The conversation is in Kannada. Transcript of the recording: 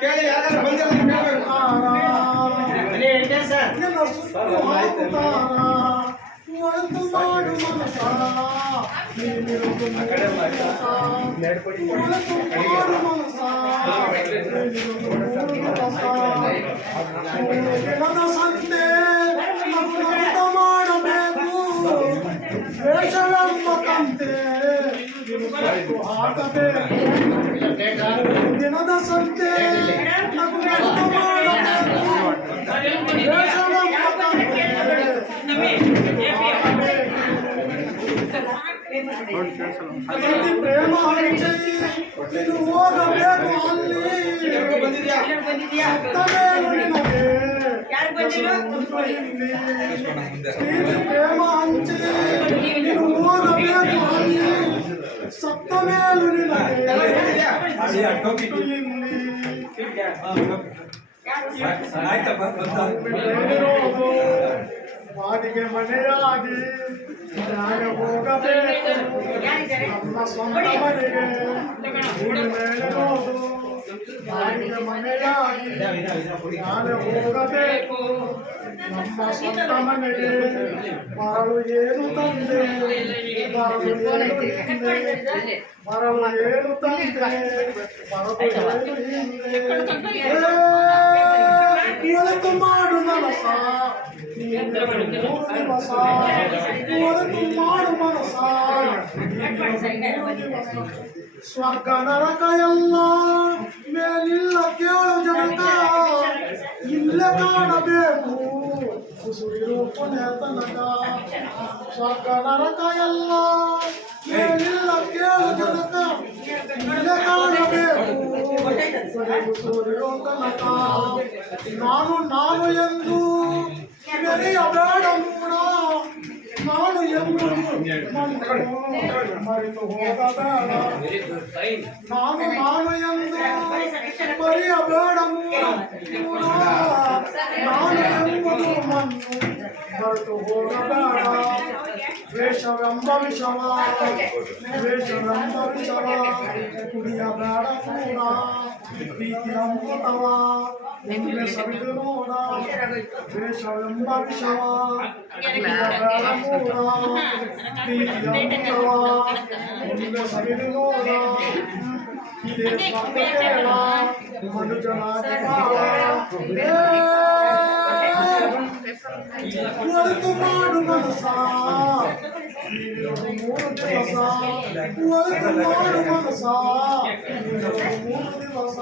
ಕೇಳಿ ಯಾರು ಬಂದಿಲ್ಲ ಸಂತೆ ಮಾಡಬೇಕು ವೇಷವೆಂಬ ಕಂತೆ ಹಾಕಬೇಕು ದಿನದ ಸಂತೆ ಪ್ರೇಮ ಇದು ಹೋಗಬೇಕು ಅಲ್ಲಿ ಪ್ರೇಮ ಹಂಚಿ ಇದು ಹೋಗಬೇಕು ಅಲ್ಲಿ ಸತ್ತ ಮೇಲೂ ಬಾಡಿಗೆ ಮನೆಯಾಗಿ ನಾನು ಹೋಗಬೇಕು ನಮ್ಮ ಸ್ವಂತ ಮನೆಗೆ ಮೇಲೆರೋದು ಬಾಡಿಗೆ ಮನೆಯಾಗಿ ನಾನು ಹೋಗಬೇಕು ನಮ್ಮ ಸ್ವಂತ ಮನೆಗೆ ಬರಲು ಏನು ತಂದೆ ಬರಲು ಏನು ಹಿಂದೆ ಬರಲು ಏನು ತಂದೆ ಬರಲು ಏನು ಹಿಂದೆ ಒಳತು ಮಾಡು ಮನಸ ಒಳತು ಮಾಡು ಮನಸ ಸ್ವರ್ಗ ನರಕ ಎಲ್ಲ ಮೇಲಿಲ್ಲ ಕೇಳು ಜನಕ ಇಲ್ಲೇ ಕಾಣಬೇಕು ಕುಸುರಿರು ಪುಣ್ಯ ತನಕ ಸ್ವರ್ಗ ನರಕ ಎಲ್ಲ ಮೇಲಿಲ್ಲ ಕೇಳು ಜನಕ ಇಲ್ಲೇ ಕಾಣಬೇಕು ಕುಸುರಿರು ತನಕ ನಾನು ಎಂದು ಮೆರೆಯಬೇಡ ಮೂಡ ನಾನು ಎಂಬುದು ಮರೆತು ಹೋಗಬೇಡ ನಾನು ಎಂದು ಮರೆಯಬೇಡ ಮೂಡ ನಾನು ಎಂಬುದು ಮಣ್ಣು ಮರೆತು ಹೋಗಬೇಡ ದ್ವೇಷವೆಂಬ ವಿಷವ ಕುಡಿಯಬೇಡ ಕೂಡ ಪ್ರೀತಿ ಅಮೃತವ ಮುಂದೆ ಸವಿದು ನೋಡ ದ್ವೇಷವೆಂಬ ವಿಷವ ಕುಡಿಯಬೇಡ ಕೂಡ ಪ್ರೀತಿ ಅಮೃತವ ಮುಂದೆ ಸವಿದು ನೋಡ ಇದೇ ಕೇಳ ಮನುಜನಾಗಿ ಒಳತು ಮಾಡು ಮನಸ ಮೂರು ದಿವಸ ಒಳತು ಮಾಡು ಮನಸ ಮೂರು ದಿವಸ